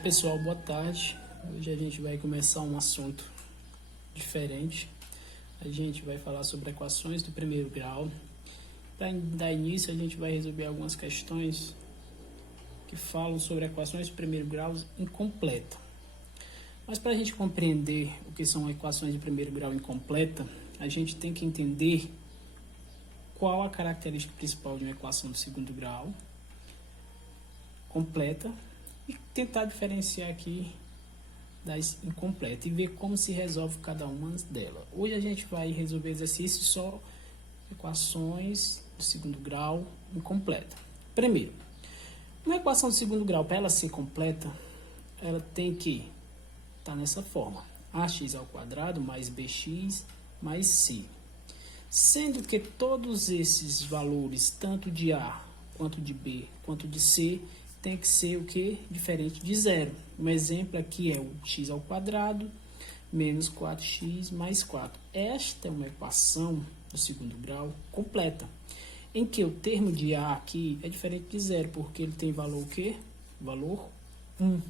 Pessoal, boa tarde. Hoje a gente vai começar um assunto diferente. A gente vai falar sobre equações do primeiro grau. Para dar início, a gente vai resolver algumas questões que falam sobre equações do primeiro grau incompleta. Mas para a gente compreender o que são equações de primeiro grau incompleta, a gente tem que entender qual a característica principal de uma equação do segundo grau completa e tentar diferenciar aqui das incompletas e ver como se resolve cada uma delas. Hoje a gente vai resolver exercícios só equações do segundo grau incompleta. Primeiro, uma equação do segundo grau, para ela ser completa, ela tem que estar nessa forma: ax ao quadrado mais bx mais c. Sendo que todos esses valores, tanto de a, quanto de b, quanto de c, tem que ser o que? Diferente de zero. Um exemplo aqui é o x ao quadrado menos 4x mais 4. Esta é uma equação do segundo grau completa, em que o termo de a aqui é diferente de zero, porque ele tem valor o quê? Valor 1.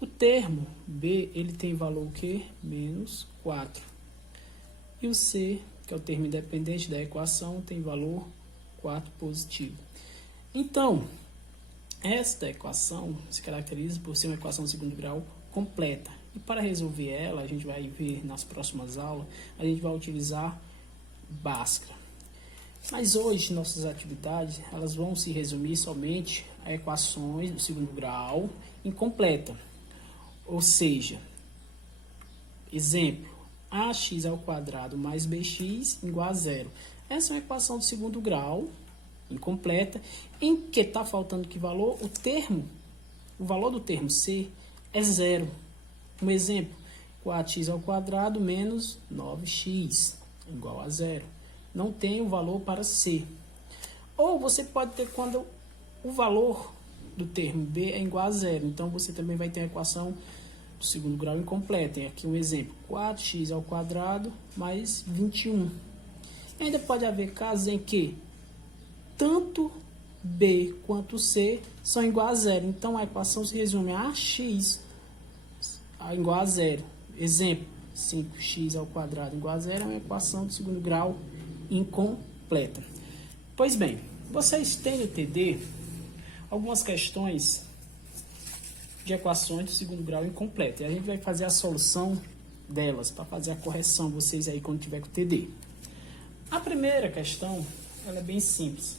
O termo b, ele tem valor o quê? Menos 4. E o c, que é o termo independente da equação, tem valor 4 positivo. Então, esta equação se caracteriza por ser uma equação de segundo grau completa. E para resolver ela, a gente vai ver nas próximas aulas, a gente vai utilizar Bhaskara. Mas hoje, nossas atividades, elas vão se resumir somente a equações do segundo grau incompleta. Ou seja, exemplo, ax ao quadrado mais bx igual a zero. Essa é uma equação do segundo grau incompleta, em que está faltando que valor? O valor do termo c é zero. Um exemplo, 4x ao quadrado menos 9x igual a zero. Não tem o valor para c. Ou você pode ter quando o valor do termo b é igual a zero. Então, você também vai ter a equação do segundo grau incompleta. Tem aqui um exemplo, 4x ao quadrado mais 21. Ainda pode haver casos em que tanto b quanto c são iguais a zero. Então, a equação se resume a x igual a zero. Exemplo, 5x ao quadrado igual a zero é uma equação do segundo grau incompleta. Pois bem, vocês têm no TD algumas questões de equações do segundo grau incompleta. E a gente vai fazer a solução delas, para fazer a correção vocês aí quando tiver com o TD. A primeira questão, ela é bem simples.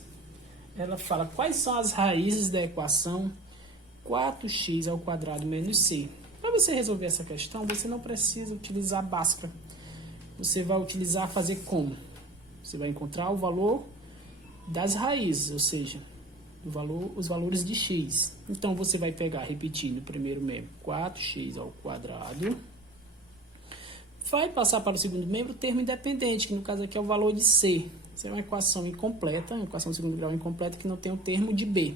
Ela fala quais são as raízes da equação 4x ao quadrado menos c. Para você resolver essa questão, você não precisa utilizar Bhaskara. Você vai utilizar fazer como? Você vai encontrar o valor das raízes, ou seja, os valores de x. Então, você vai pegar, repetindo o primeiro membro, 4x ao quadrado. Vai passar para o segundo membro o termo independente, que no caso aqui é o valor de c. Isso é uma equação incompleta, uma equação de segundo grau incompleta que não tem o termo de b.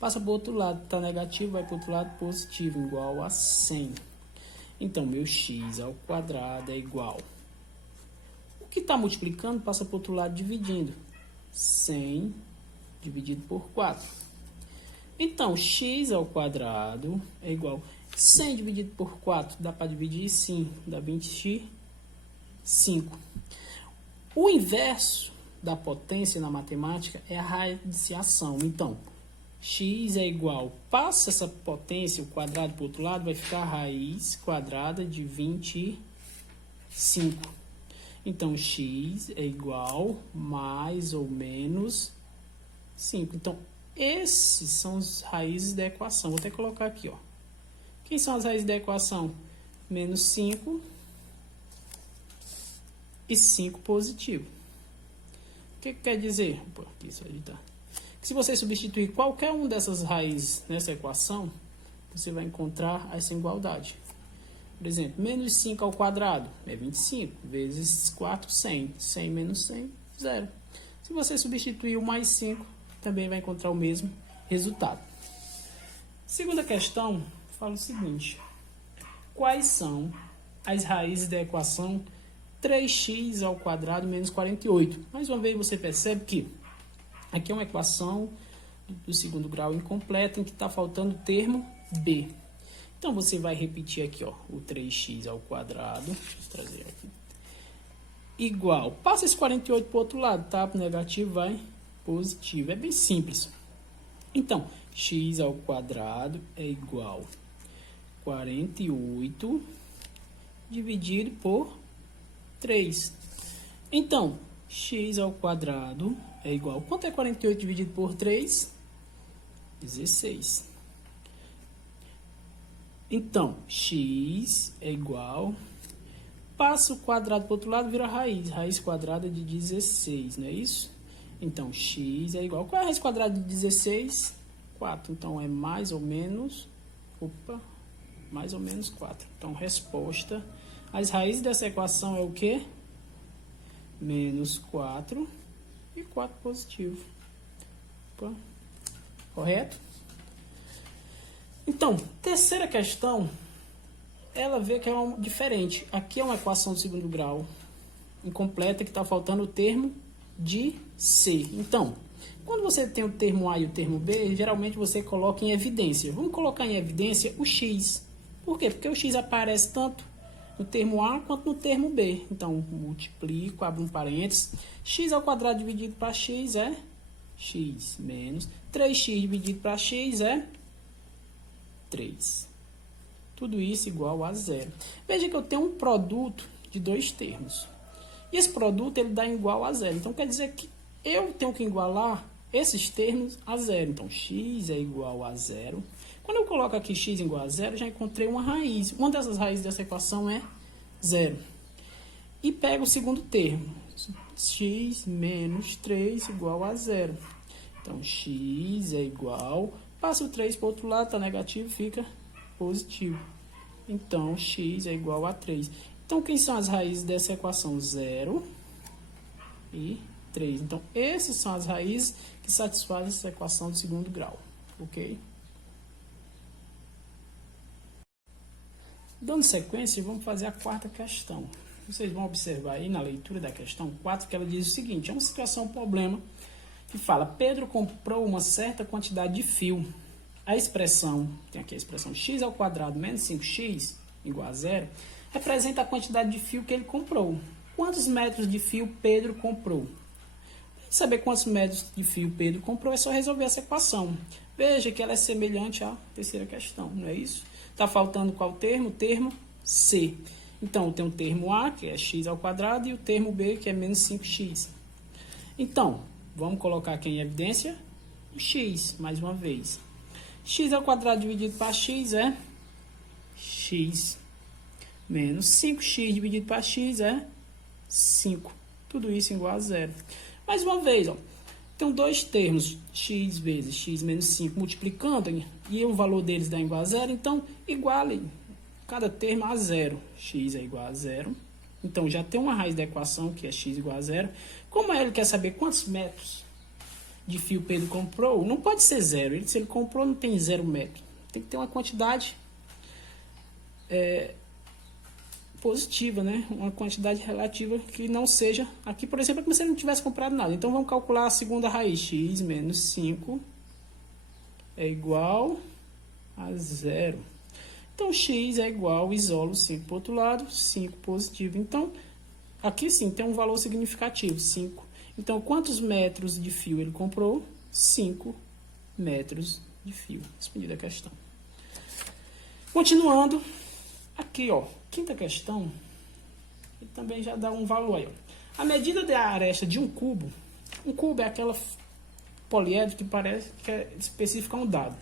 Passa para o outro lado, está negativo, vai para o outro lado positivo, igual a 100. Então, meu x ao quadrado é igual. O que está multiplicando passa para o outro lado dividindo. 100 dividido por 4. Então, x ao quadrado é igual. 100 dividido por 4, dá para dividir? Sim, dá 25. O inverso da potência na matemática é a radiciação. Então, x é igual, passa essa potência, o quadrado para o outro lado, vai ficar a raiz quadrada de 25. Então, x é igual mais ou menos 5. Então, esses são as raízes da equação. Vou até colocar aqui, ó. Quem são as raízes da equação? Menos 5 e 5 positivo. O que quer dizer? Aqui, só editar. Que se você substituir qualquer uma dessas raízes nessa equação, você vai encontrar essa igualdade. Por exemplo, menos 5 ao quadrado é 25, vezes 4, 100. 100 menos 100, 0. Se você substituir o mais 5, também vai encontrar o mesmo resultado. Segunda questão, fala o seguinte. Quais são as raízes da equação 3x ao quadrado menos 48. Mais uma vez você percebe que aqui é uma equação do segundo grau incompleta, em que está faltando o termo B. Então, você vai repetir aqui, ó, o 3x ao quadrado. Deixa eu trazer aqui. Igual. Passa esse 48 para o outro lado, tá? Negativo vai positivo. É bem simples. Então, x ao quadrado é igual a 48 dividido por 3. Então, x ao quadrado é igual... Quanto é 48 dividido por 3? 16. Então, x é igual... Passa o quadrado para o outro lado, vira raiz. Raiz quadrada de 16, não é isso? Então, x é igual... Qual é a raiz quadrada de 16? 4. Então, é mais ou menos... Opa! Mais ou menos 4. Então, resposta... As raízes dessa equação é o quê? Menos 4 e 4 positivo. Opa. Correto? Então, terceira questão, ela vê que é diferente. Aqui é uma equação de segundo grau incompleta que está faltando o termo de C. Então, quando você tem o termo A e o termo B, geralmente você coloca em evidência. Vamos colocar em evidência o X. Por quê? Porque o X aparece tanto no termo A quanto no termo B. Então, multiplico, abro um parênteses. X ao quadrado dividido para x é x menos 3x dividido para x é 3. Tudo isso igual a zero. Veja que eu tenho um produto de dois termos. E esse produto ele dá igual a zero. Então, quer dizer que eu tenho que igualar esses termos a zero. Então, x é igual a zero. Quando eu coloco aqui x igual a zero, já encontrei uma raiz. Uma dessas raízes dessa equação é zero. E pego o segundo termo. X menos 3 igual a zero. Então, x é igual... Passa o 3 para o outro lado, está negativo, fica positivo. Então, x é igual a 3. Então, quem são as raízes dessa equação? 0 e 3. Então, essas são as raízes que satisfazem essa equação de segundo grau. Ok? Dando sequência, vamos fazer a quarta questão. Vocês vão observar aí na leitura da questão 4 que ela diz o seguinte: é uma situação, um problema que fala: Pedro comprou uma certa quantidade de fio. A expressão, tem aqui a expressão x ao quadrado menos 5x igual a zero, representa a quantidade de fio que ele comprou. Quantos metros de fio Pedro comprou? Para saber quantos metros de fio Pedro comprou, é só resolver essa equação. Veja que ela é semelhante à terceira questão, não é isso? Está faltando qual termo? O termo C. Então, tem o termo A, que é x ao quadrado, e o termo B, que é menos 5x. Então, vamos colocar aqui em evidência o x, mais uma vez. X ao quadrado dividido para x é x. Menos 5x dividido para x é 5. Tudo isso igual a zero. Mais uma vez, ó. Tem dois termos, x vezes x menos 5, multiplicando, e o valor deles dá igual a zero, então, igualem cada termo a zero. X é igual a zero. Então, já tem uma raiz da equação, que é x igual a zero. Como ele quer saber quantos metros de fio Pedro comprou, não pode ser zero. Se ele comprou, não tem 0 metro. Tem que ter uma quantidade positiva, né? Uma quantidade relativa que não seja... Aqui, por exemplo, é como se ele não tivesse comprado nada. Então, vamos calcular a segunda raiz. X menos 5 é igual a zero. Então, x é igual, isolo 5 para o outro lado, 5 positivo. Então, aqui sim, tem um valor significativo, 5. Então, quantos metros de fio ele comprou? 5 metros de fio. Respondida a questão. Continuando, aqui, ó, quinta questão, ele também já dá um valor aí, ó. A medida da aresta de um cubo é aquela poliedro que parece que especifica um dado.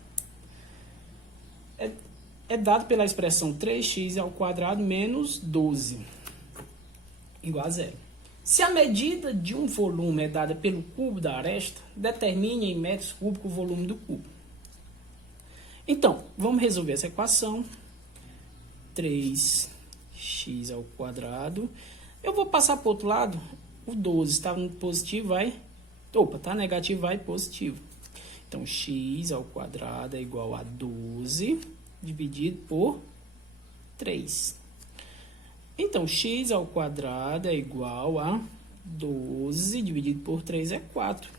É dado pela expressão 3x ao quadrado menos 12, igual a zero. Se a medida de um volume é dada pelo cubo da aresta, determine em metros cúbicos o volume do cubo. Então, vamos resolver essa equação. 3x ao quadrado. Eu vou passar para o outro lado. O 12 está no positivo, vai... Opa, está negativo, vai positivo. Então, x ao quadrado é igual a 12 dividido por 3. Então, x ao quadrado é igual a 12 dividido por 3 é 4.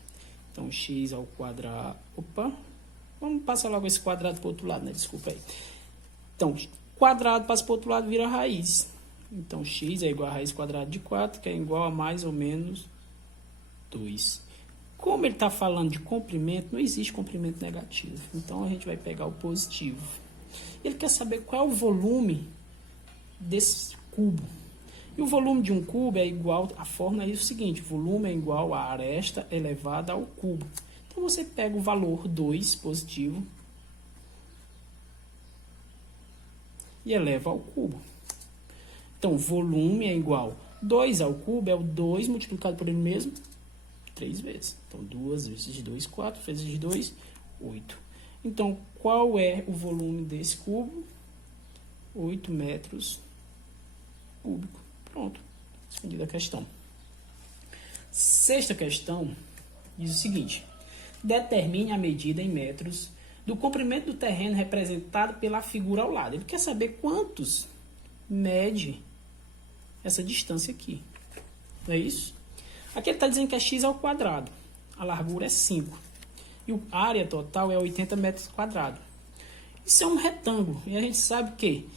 Então, x ao quadrado... Opa! Vamos passar logo esse quadrado para o outro lado, né? Desculpa aí. Então, quadrado passa para o outro lado, vira raiz. Então, x é igual a raiz quadrada de 4, que é igual a mais ou menos 2. Como ele está falando de comprimento, não existe comprimento negativo. Então, a gente vai pegar o positivo. Ele quer saber qual é o volume desse cubo. E o volume de um cubo é igual, a fórmula é o seguinte, volume é igual a aresta elevada ao cubo. Então, você pega o valor 2 positivo e eleva ao cubo. Então, volume é igual 2 ao cubo, é o 2 multiplicado por ele mesmo 3 vezes. Então, 2 vezes 2, 4, vezes 2, 8. Então, qual é o volume desse cubo? 8 metros cúbicos. Pronto, respondida a questão. Sexta questão diz o seguinte: determine a medida em metros do comprimento do terreno representado pela figura ao lado. Ele quer saber quantos mede essa distância aqui. Não é isso? Aqui ele está dizendo que é x ao quadrado. A largura é 5. E a área total é 80 metros quadrados. Isso é um retângulo. E a gente sabe que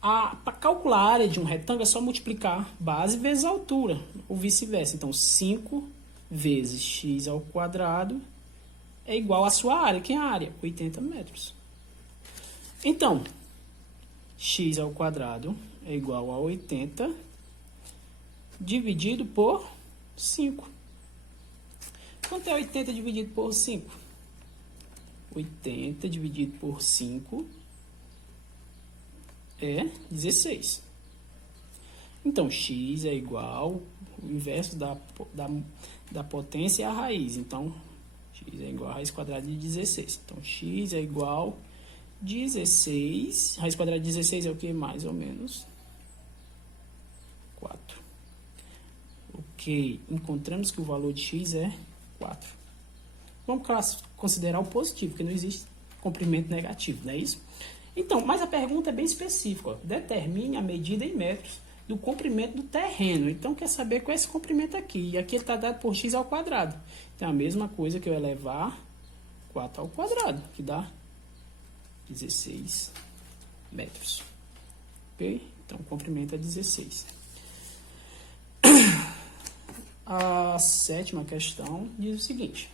para calcular a área de um retângulo é só multiplicar base vezes altura, ou vice-versa. Então, 5 vezes x ao quadrado é igual à sua área. Que é a área? 80 metros. Então, x ao quadrado é igual a 80 dividido por 5. Quanto é 80 dividido por 5? 80 dividido por 5 é 16. Então, x é igual, o inverso da potência é a raiz. Então, x é igual a raiz quadrada de 16. Então, x é igual a 16. Raiz quadrada de 16 é o que? Mais ou menos 4. Ok, encontramos que o valor de x é 4. Vamos considerar o positivo, porque não existe comprimento negativo, não é isso? Então, mas a pergunta é bem específica. Ó. Determine a medida em metros do comprimento do terreno. Então, quer saber qual é esse comprimento aqui. E aqui ele está dado por x ao quadrado. Então, a mesma coisa que eu elevar 4 ao quadrado, que dá 16 metros. Ok? Então, o comprimento é 16. A sétima questão diz o seguinte: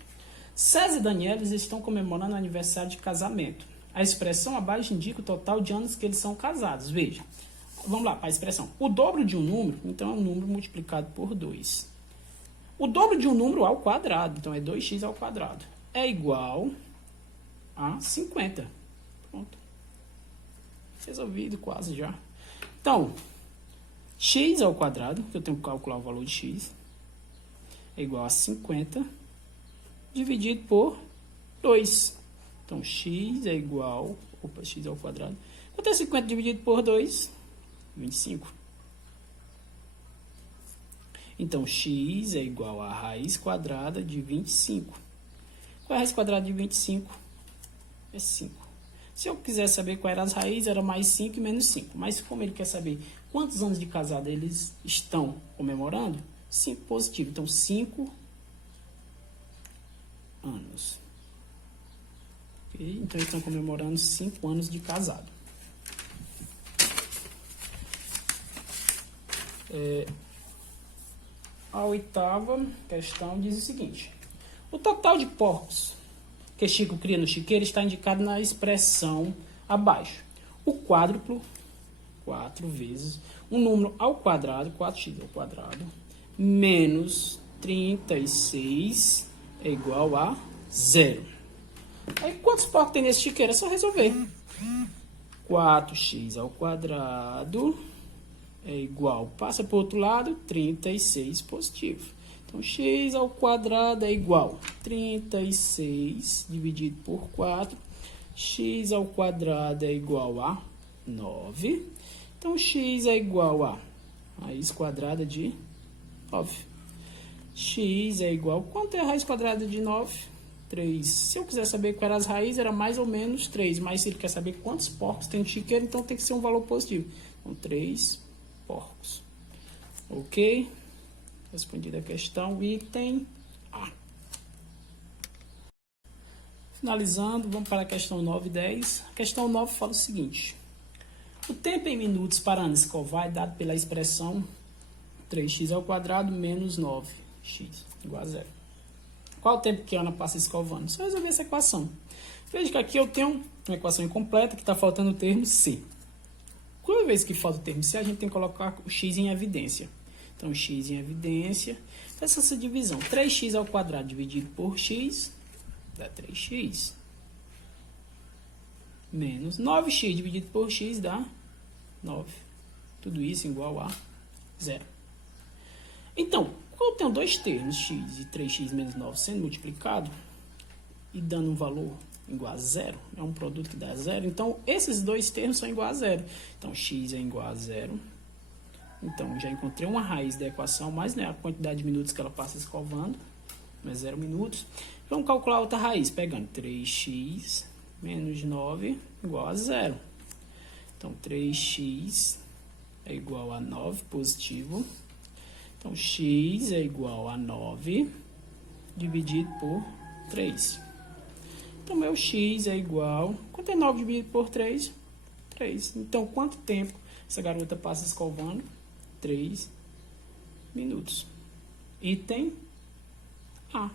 César e Daniela estão comemorando o aniversário de casamento. A expressão abaixo indica o total de anos que eles são casados. Veja, vamos lá para a expressão. O dobro de um número, então, é um número multiplicado por 2. O dobro de um número ao quadrado, então é 2x ao quadrado, é igual a 50. Pronto. Resolvido quase já. Então, x ao quadrado, que eu tenho que calcular o valor de x, é igual a 50 dividido por 2. Então, x é igual... Opa, x ao quadrado. Quanto é 50 dividido por 2? 25. Então, x é igual a raiz quadrada de 25. Qual é a raiz quadrada de 25? É 5. Se eu quiser saber qual era as raízes, era mais 5 e menos 5. Mas como ele quer saber quantos anos de casado eles estão comemorando, 5 positivo. Então, 5 anos. Okay? Então, eles estão comemorando 5 anos de casado. A oitava questão diz o seguinte: o total de porcos que Chico cria no chiqueiro está indicado na expressão abaixo. O quádruplo, 4 vezes um número ao quadrado, 4x ao quadrado, menos 36 é igual a 0. Aí, quantos porcos tem nesse chiqueiro? É só resolver. 4x ao quadrado é igual, passa para o outro lado, 36 positivo. Então, x ao quadrado é igual a 36 dividido por 4. X ao quadrado é igual a 9. Então, x é igual a raiz quadrada de 9. X é igual... Quanto é a raiz quadrada de 9? 3. Se eu quiser saber quais eram as raízes, era mais ou menos 3. Mas se ele quer saber quantos porcos tem no chiqueiro, então tem que ser um valor positivo. Então, 3 porcos. Ok? Respondida a questão, item A. Finalizando, vamos para a questão 9 e 10. A questão 9 fala o seguinte. O tempo em minutos para Ana escovar é dado pela expressão 3x² menos 9x igual a 0. Qual o tempo que a Ana passa escovando? Só resolver essa equação. Veja que aqui eu tenho uma equação incompleta que está faltando o termo C. Toda vez que falta o termo C, a gente tem que colocar o x em evidência. Então, x em evidência. Essa divisão. 3x² dividido por x dá 3x. Menos 9x dividido por x dá 9. Tudo isso igual a 0. Então, quando eu tenho dois termos, x e 3x menos 9 sendo multiplicado e dando um valor igual a 0, é um produto que dá 0, então esses dois termos são iguais a 0. Então, x é igual a 0. Então, já encontrei uma raiz da equação, mas não é a quantidade de minutos que ela passa escovando, mas 0 minutos. Vamos calcular outra raiz, pegando 3x menos 9 igual a 0. Então, 3x é igual a 9, positivo. Então, x é igual a 9 dividido por 3. Então, meu x é igual... Quanto é 9 dividido por 3? 3. Então, quanto tempo essa garota passa escovando? 3 minutos. Item A.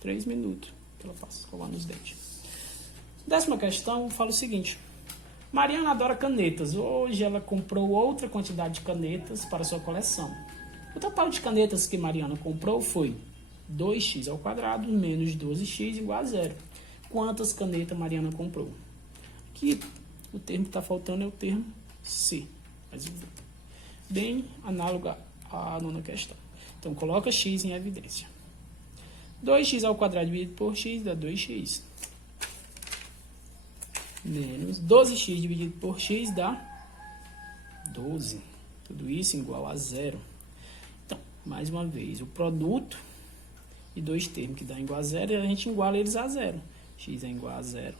3 minutos que ela passa escovando os dentes. 10ª questão fala o seguinte. Mariana adora canetas. Hoje ela comprou outra quantidade de canetas para sua coleção. O total de canetas que Mariana comprou foi 2x² menos 12x igual a 0. Quantas canetas Mariana comprou? Aqui, o termo que está faltando é o termo C. Mas bem análoga à 9ª questão. Então, coloca x em evidência. 2x² dividido por x dá 2x. Menos 12x dividido por x dá 12. Tudo isso igual a 0. Então, mais uma vez, o produto e dois termos que dá igual a 0, e a gente iguala eles a 0. X é igual a 0.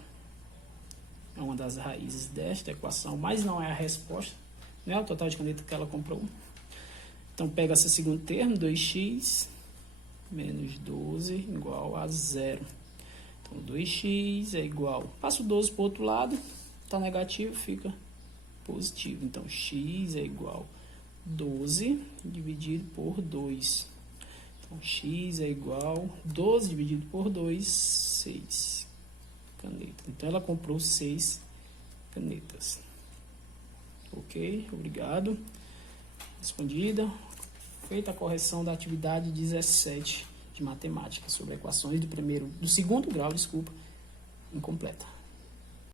É uma das raízes desta equação, mas não é a resposta. Não é o total de caneta que ela comprou. Então, pega esse segundo termo, 2x menos 12 igual a 0. Então, 2x é igual... Passo o 12 para o outro lado, está negativo, fica positivo. Então, x é igual a 12 dividido por 2. Então, x é igual a 12 dividido por 2, 6 canetas. Então, ela comprou 6 canetas. Ok, obrigado. Respondida. Feita a correção da atividade 17 de matemática sobre equações do segundo grau, incompleta.